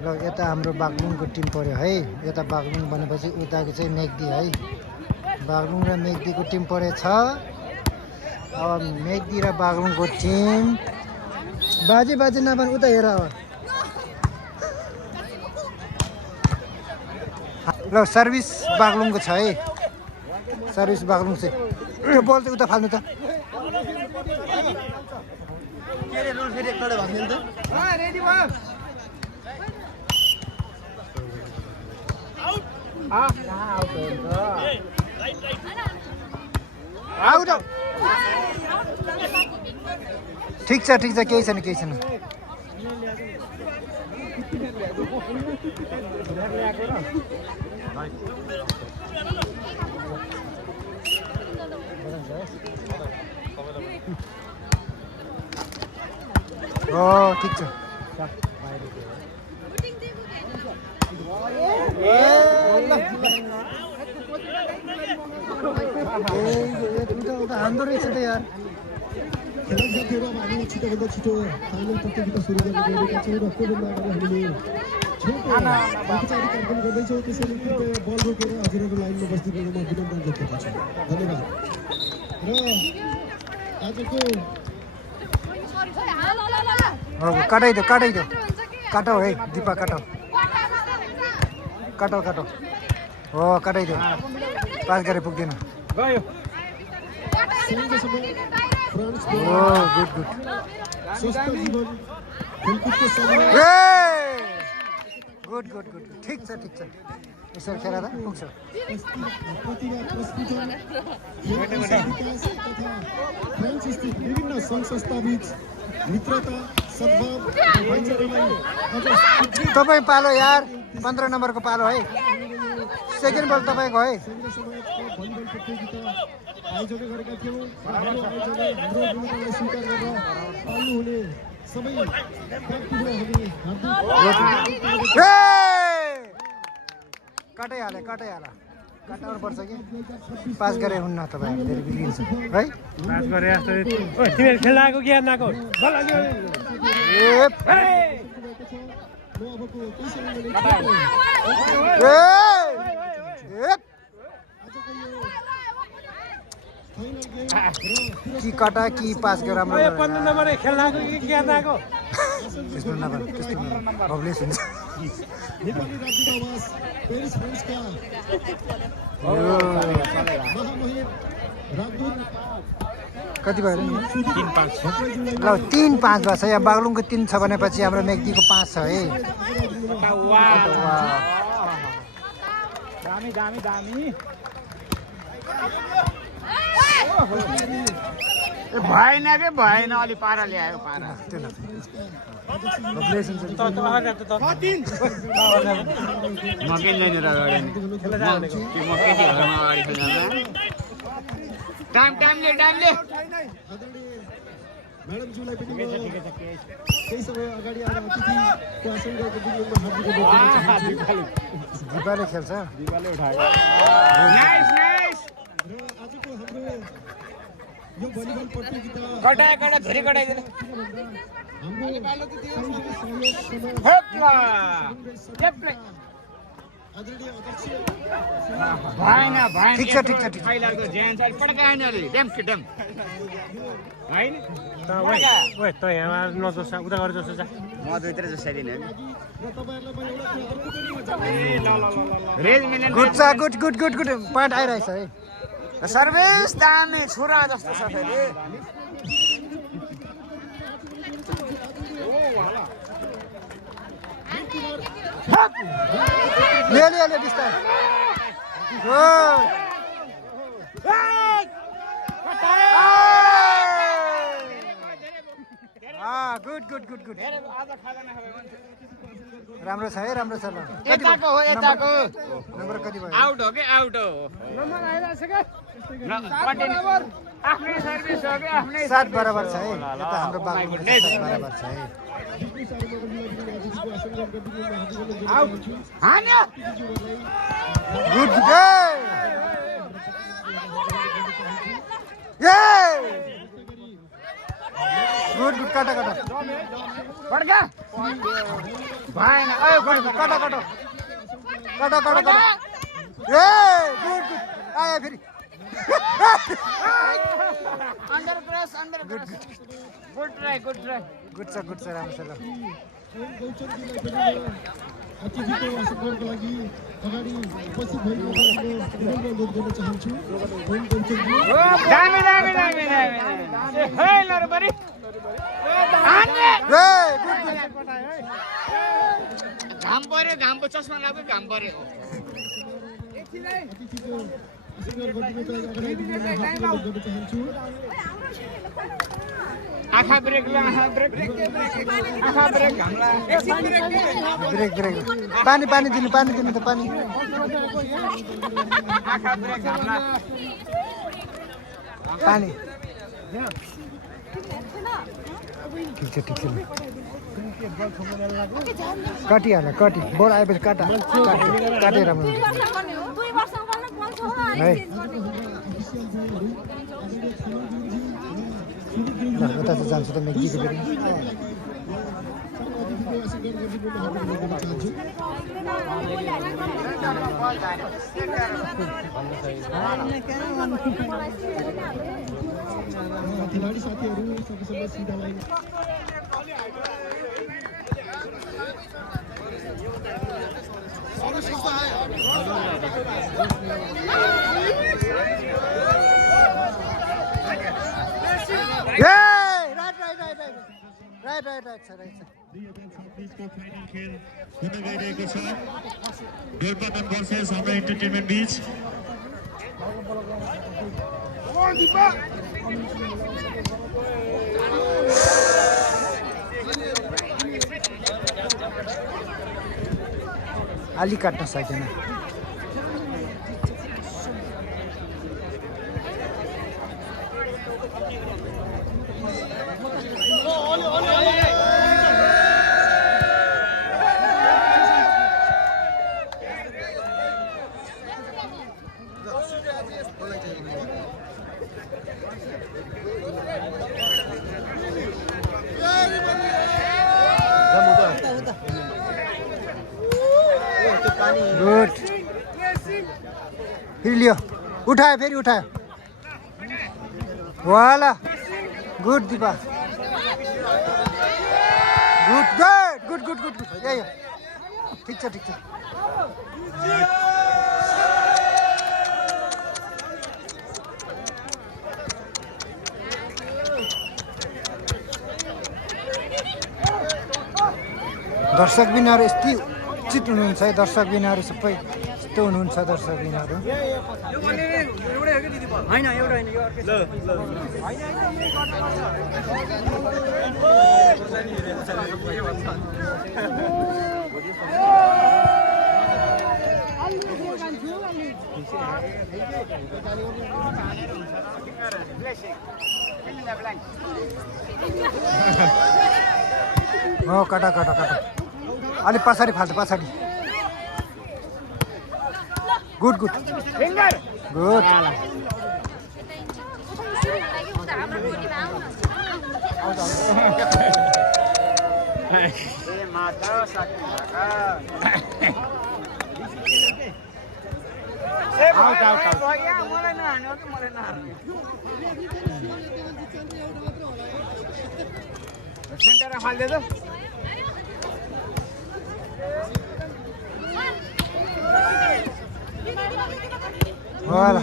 ल यता हाम्रो बागलुङको टिम पर्यो है। यता बागलुङ भनेपछि उताको चाहिँ मेग्दी है। बागलुङ र मेग्दीको टिम परेछ। अब मेग्दी र बागलुङको टिम बाजे बाजे नभन उता हेर अब। ल सर्भिस बागलुङको छ है। सर्भिस बागलुङ चाहिँ त्यो बल चाहिँ उता फाल्नु त। आउट ठिक छ केही छैन केही छैन। ठिक छ। हान्दो रहेछ त यार। खेल हामी छिटोभन्दा छिटो फाइनल प्रतियोगिता सुरु गर्ने गरेका छौँ र कोभिडमा हामीले छोटो औपचारिक कार्यक्रम गर्दैछौँ। त्यसैले कृपया बल रोकेर हजुरहरू लाइनमा बस्दिनुमा विनम्र व्यक्त गर्छु। धन्यवाद। र आजको काटाइदियो काटौ है दिपा काटौ हो काटाइदियो। पास गरे पुग्दैन। गुड ठिक छ यसरी खेला त पुग्छ। विभिन्न सङ्घ संस्थाबीच मित्रता सद्भाव तपाईँ पालो यार 15 नम्बरको पालो है। सेकेन्ड बल तपाईँको है। भलिबल प्रतियोगिता आयोजना गरेका थियौँ। हाम्रो आयोजना हाम्रो भूमिकालाई स्वीकार गरेर पाल्नु हुने सबै व्यक्तिहरूलाई हामी काटाउनु पर्छ कि पास गरे हुन्न तपाईँहरू फेरि बिग्रिन्छ है। पास गरे जस्तो तिमीहरू खेल्न आएको कि हेर्न आएको कि कटा कि पास गर राम्रो 15 नम्बर खेल्न आएको कि हेर्न आएको त्यस्तो नभए त्यस्तो प्रब्लम हुन्छ। नेपाली राजदूतावास पेरिस फ्रान्सका महामहिम राजदूत कति भयो 3-5 ल 3-5 भएको छ। यहाँ बागलुङको 3 छ भनेपछि हाम्रो मेग्दीको 5 छ है। दामी भएन अलि पारा ल्यायो पारा मकिँदैन र टाइमले म्याडमज्यूलाई पनि केही समय अगाडि आएर अतिथिको आसन गरेको विनियोगमा हार्दिक दिपाले खेल्छ। र आजको हाम्रो यो भलिबल प्रतियोगिता ठिक छ त यहाँ नजोस् उता गरेर जस्तो छ म दुईतिर जसाइदिनु गुड पॉइन्ट आइरहेछ है। सर्भिस दामी छुरा जस्तो छ फेरि ले बिस्तार गुड राम्रो छ है राम्रो छ। यताको हो यताको नम्बर कति भयो? आउट हो कि आउट हो नम्बर आइरहेछ के आफ्नै सर्भिस हो कि आफ्नै 7 बराबर छ है। यता हाम्रो बागलुङको 7 बराबर छ है। हान्यो गुड गुड काटा बड्का भएन कटा कटा कटा कटा कटा ए गुड गुड आयो फेरि under press good try good छ राम्रो छ ल अतिथिको वासगृहको लागि अगाडि उपस्थित भएको अनुरोध गर्न चाहन्छु दामी हे नरबरी घाम पर्यो चस्मा लाग्यो घाम पर्यो अतिथिको वासगृहको लागि अगाडि गर्न चाहन्छु आँखा ब्रेक घामला ब्रेक पानी दिनु त पानी आँखा ब्रेक घामला पानी ठिक छ कटिहाल कटी बल आएपछि काटेर है उता चाहिँ जान्छु त मेगीको फेरि खेलाडी साथीहरू सबैसँग सिधा लाइन राइट छ फाइनल खेल हुन गइरहेको छ डोल्पाटन भर्सेस हाम्रो इन्टरटेनमेन्ट बीच अलि काट्न सकेन गुड फेरि लियो उठायो वाला गुड दिपा गुड यही ठिक छ दर्शक बिनाहरू यस्तै उचित हुनुहुन्छ है दर्शक बिनाहरू सबै यस्तो हुनुहुन्छ दर्शक बिनाहरू कटा अलिक पछाडि फाल्छ पछाडि गुड सेन्टर हाल्दै त वाला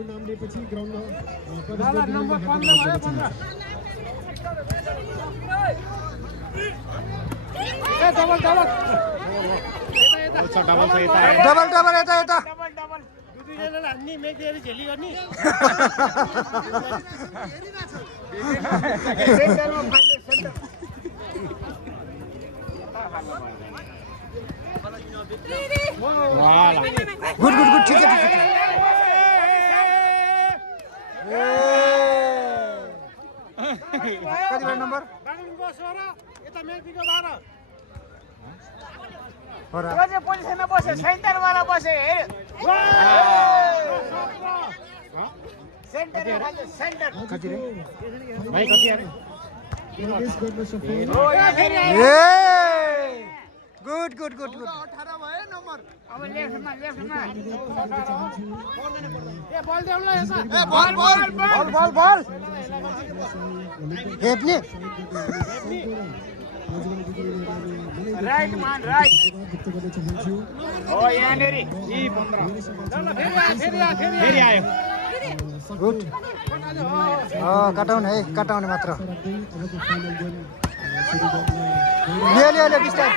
नाम लिएपछि ग्राउन्डमा डबल यता अन्नी मेगेरी झेली गर्ने गुड ठिक छ कति नम्बर यता मेगीको 12 पोजिसनमा बस्यो सेन्टरवाला बस्यो हेर कति रे भाइ कति यार प्रवेश गर्न सफल a good good good good 18 भयो नम्बर अब लेफ्टमा चाहन्छु ए बल देउला यसमा ए बल बल बल बल बल हेप्ने राइट मान राइट व्यक्त गर्न चाहन्छु हो यहाँ नेरी ई 15 फेरि आयो गुड कटाउने है कटाउने मात्र राख्दै अबको फाइनल गेम सुरु गर्न ले बिस्तार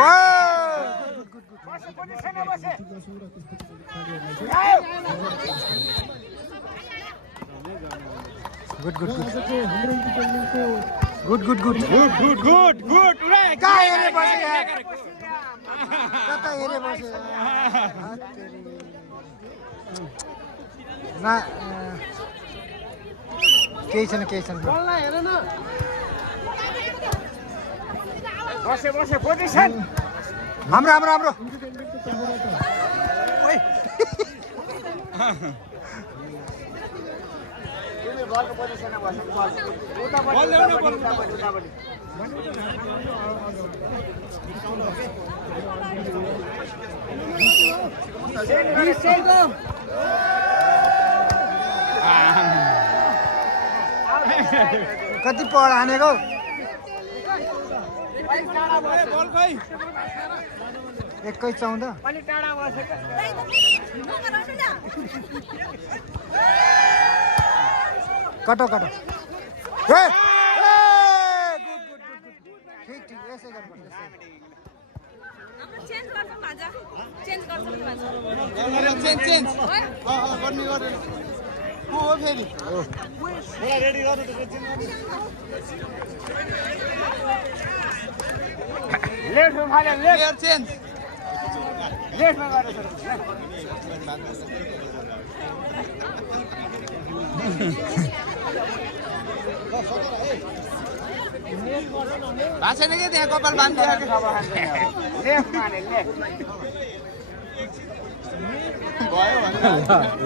वाह पोजिसनमा बसे गुड गुड गुड आजको हाम्रो इन्टरटेनमेन्टको गुड गुड गुड गुड कहाँ हेरे बसे यार कता हेरे बसे ना केही छैन बललाई हेर न बसे बसे पोजिसन हाम्रो इन्टरटेनमेन्टको तर्फबाट तिमी बलको पोजिसनमा बस बल ल्याउनु पर्छ उतापट्टि कति पढ हानेको बल खै 21-14 अलि टाढा बसेको कटो ए गुड ठीक यसै गर्नुपर्छ चेन्ज गर्छौँ भाजा चेन्ज गर्छौँ भाजा चेन्ज गर्ने को हो फेरि रेडी गर्नु लेफ्टमा फाल्यो लेफ्ट चेन्ज लेफ्टमा गरेर भाषा के त्यहाँ कपाल बाँधिदिएको लेफ्ट माने लेफ्ट भयो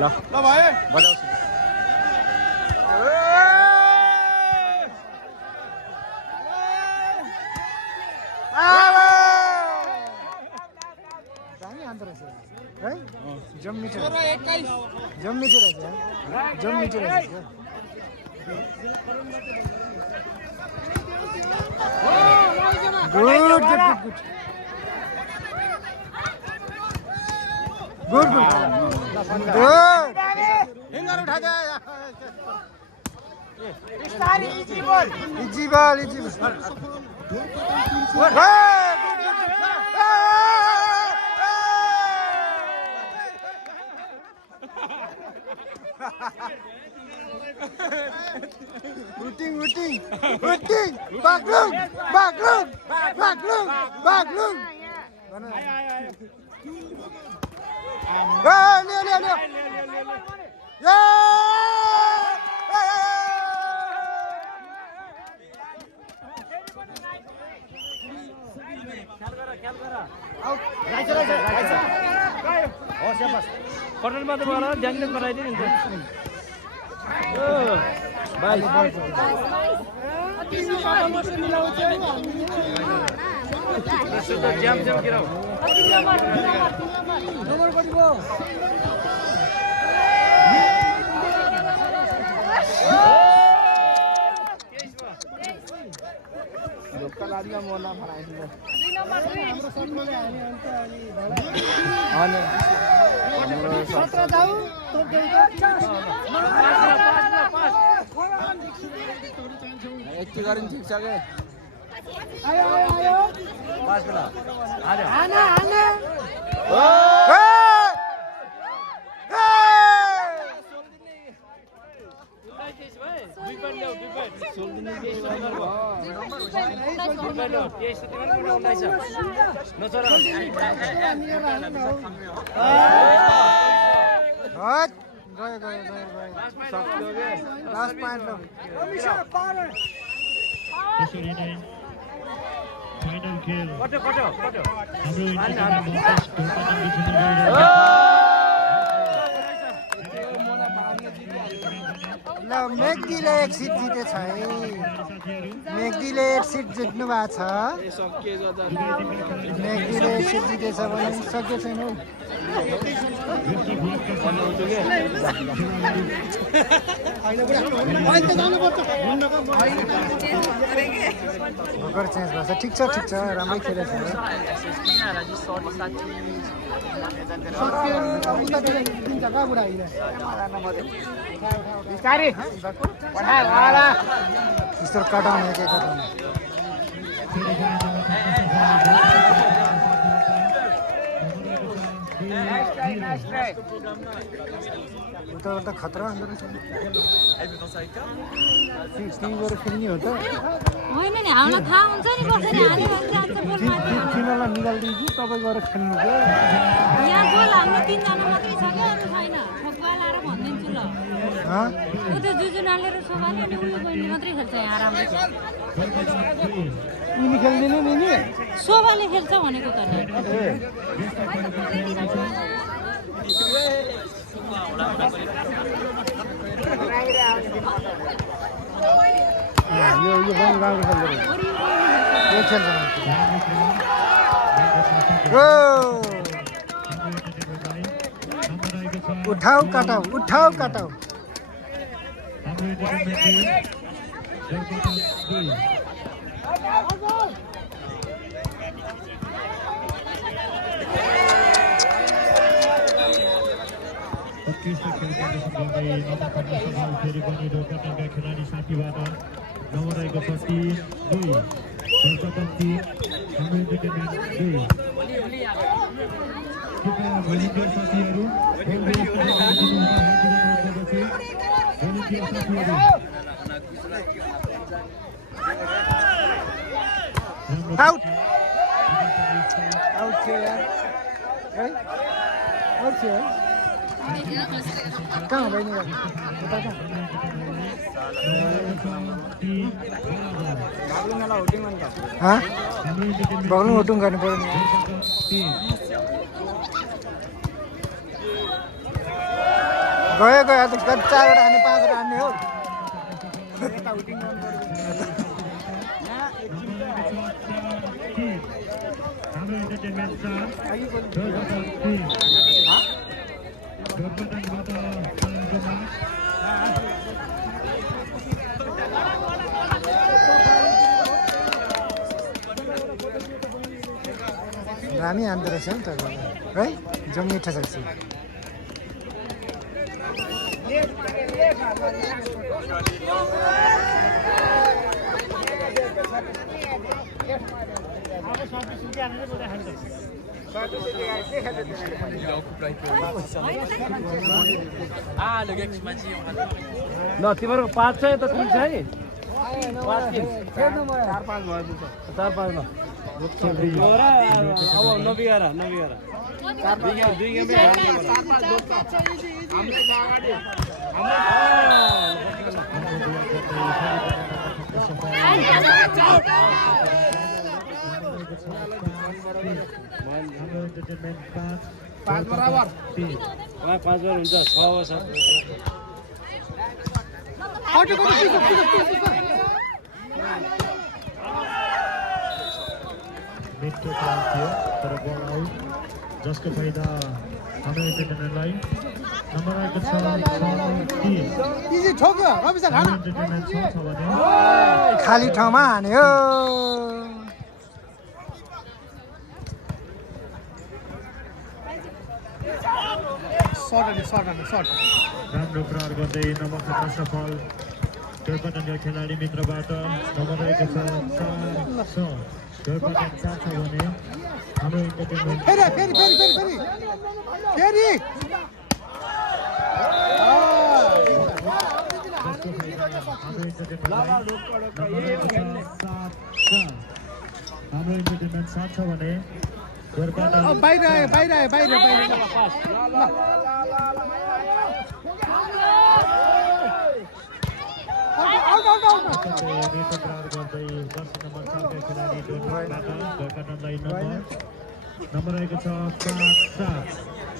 ल भयो बजाउँछु दामी हान्दो रहेछ है जम्मिटो र 21 जम्मिटो रहेछ जम्मिटो रहेछ good good good good good good finger उठा दे बिस्तारी easy ball easy ball Uting baglung Leo कटनमा त मलाई ध्यान गराइदिनु नि बाइस जाम गिराउ यति गरिन् ठिक छ के पास बेला Last point lo. त्यसरी नै फाइनल खेल कटो हाम्रो इन्टरटेनमेन्ट ढोका ल मेगदीले 1 सिट जितेछ है मेगदीले 1 सिट जित्नु भएको छ मेगदीले 1 सिट जितेछ भने सक्यो छैन हौ भर्खर चेन्ज भएको छ ठिक छ राम्रै खेलेछ यस्तो कटाउने के कटाउने उता खतरा हुँदो रहेछ गएर खेल्ने हो त होइन नि हामीलाई थाहा हुन्छ नि कसरी हाल्यो भने जान्छ बोल माथि तिनीहरूलाई निकालिदिन्छु तपाईँ गएर खेल्नु क्या यहाँ गोल हाल्नु 3 जना मात्रै छ क्या अरू छैन ठोक्का लाएर भनिदिन्छु ल उ त जुजुनाले र सोभाले अनि उयो गर्ने मात्रै खेल्छ यहाँ राम्रो यिनी खेल्दैन नि सोभाले खेल्छ भनेको त यो पनि राम्रो खेल्दो रहेछ यो खेल्छ उठाऊ काटाऊ खेलाडी साथीबाट नम्बर रहेको छ 3-2 सर्वप्रथम टिम हाम्रो इन्टरटेनमेन्ट 2 कृपया भोलिन्टियर साथीहरू आउट थियो यार है आउट थियो कहाँ हो बहिनी बग्लुङ होटुङ गर्नु पर्यो नि गयो त 4 वटा हान्ने 5 वटा हान्ने हो रामी हान्दो रहेछ नि त है जो मिठो छ ल तिम्रो 5 छ त 3 छ है 5 3 4 5 भयो 4 5 ल अब नबिगार 4 5 2 गेम पाँच बराबर 5 बार हुन्छ 6 छ मिडको प्लान थियो तर बल आउट जसको फाइदा हाम्रो इन्टरटेनमेन्टलाई नम्बर आएको छ 3 इजी ठोक्यो रवि सर खाना इन्टरटेनमेन्ट छ भने खाली ठाउँमा हान्यो सर्ट राम्रो प्रहार गर्दै नम्बर खतरा सफल गैरपटनका खेलाडी मित्रबाट नम्बर रहेको छ 4 गैरपटन 4 छ भने हाम्रो इन्टरटेनमेन्ट फेरि हाम्रो इन्टरटेनमेन्ट 7 छ भने गैरपटन बाहिर नम्बर रहेको छ 5-7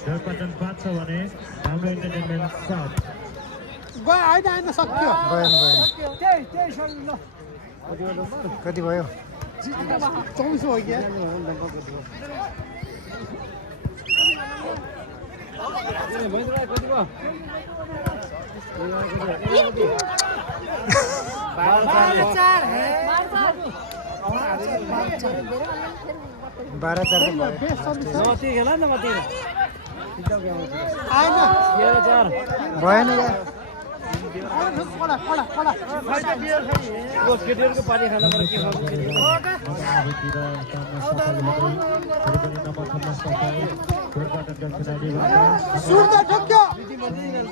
गैरपटन 5 छ भने हाम्रो इन्टरटेनमेन्ट 7 होइन सक्यो भएन कति भयो 24 हो क्या कति भयो 12-4 खेला न भएन यार केटीहरूको पानी खान पर्यो के खानु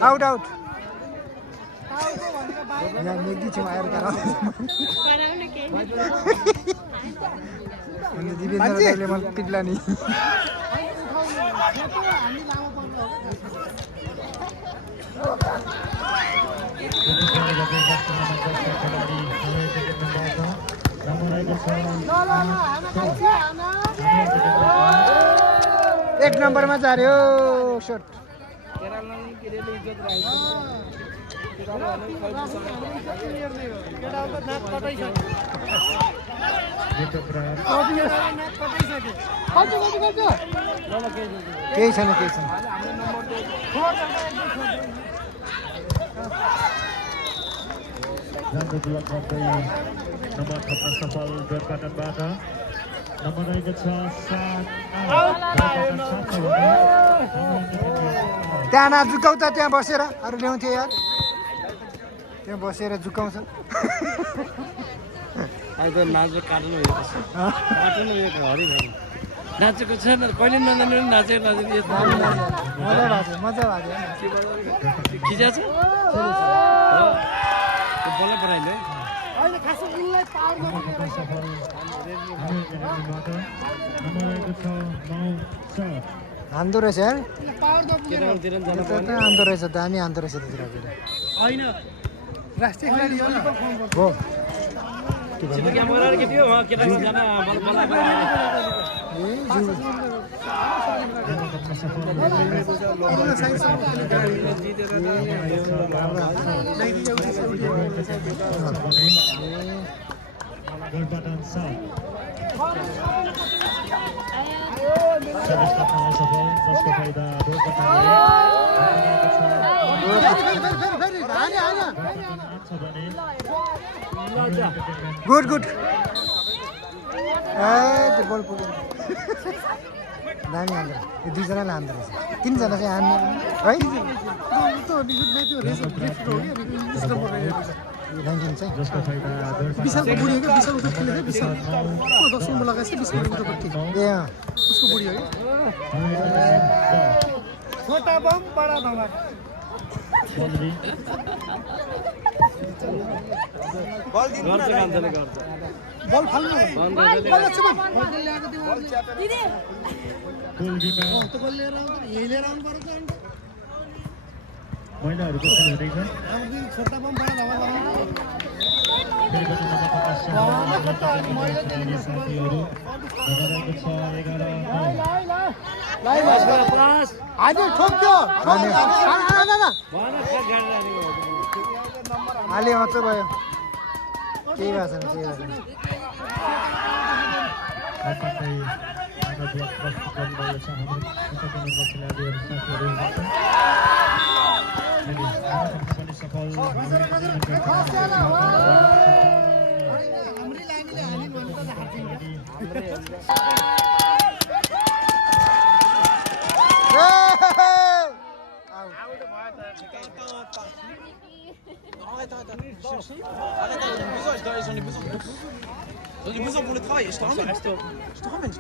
आउट यहाँ मेग्दी छेउमा आएर दिपेन्द्रले मलाई पिट्ला नि एक नम्बरमा झार्यो शट केही छैन nomor safal berkatan nomor त्यहाँ झुकाउ त त्यहाँ बसेर अरू ल्याउँथ्यो यार त्यहाँ बसेर झुकाउँछ नाचेको कार्टुन नाचेको छैन कहिले नजाने नाचेको मजा भयो खिचा छ बल्ल बनाइले हान्दो रहेछ यार हान्दो रहेछ दामी हान्दो रहेछ त्यतिर राष्ट्रिय खेलाडी हो गुड त्यो बल पुग्यो दामी हान्दो यो दुईजनाले हान्दो रहेछ तिनजना चाहिँ हान्ने है 19 चाहिँ विशालको बुढी हो क्या विशालको खेलेको विशाल 10 नम्बर लगाएछ विशालको उतापट्टि ए उसको बुढी हो छोटा बम बडा धमाका बल फाल्नु महिलाहरूको खेल हुँदैछ छोटा बम बडा धमाका हाले मात्र भयो केही भएको छैन Die muss op 103, is toch aan? Is toch aan?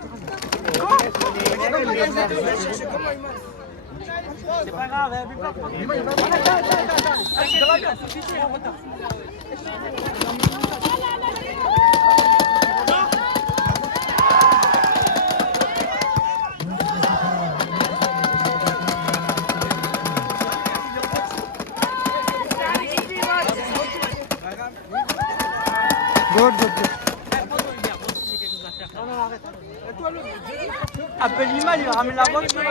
C'est pas grave, appelle l'image, il ramène la voiture.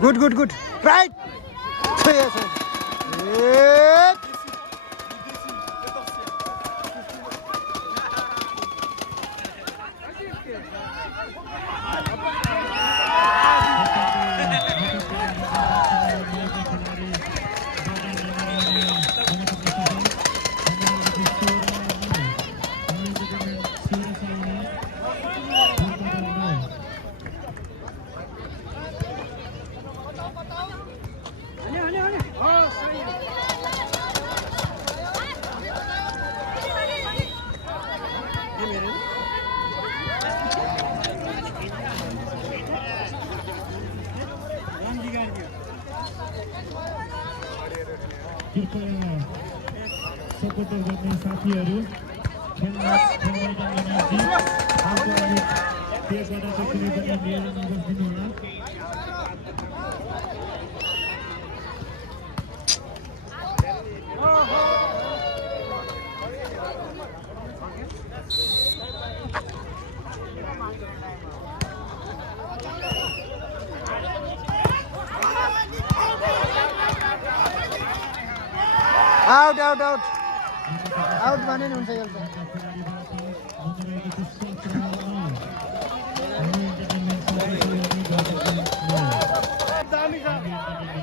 Good good good right कृपया सपोर्टर गर्ने साथीहरू खेलमा मैदानमा नजिक अर्को अलिक त्यसबाट चाहिँ कुनै पनि लिएर नबस्दिनु होला आउट आउट आउट आउट भने नि हुन्छ यसले दामी छ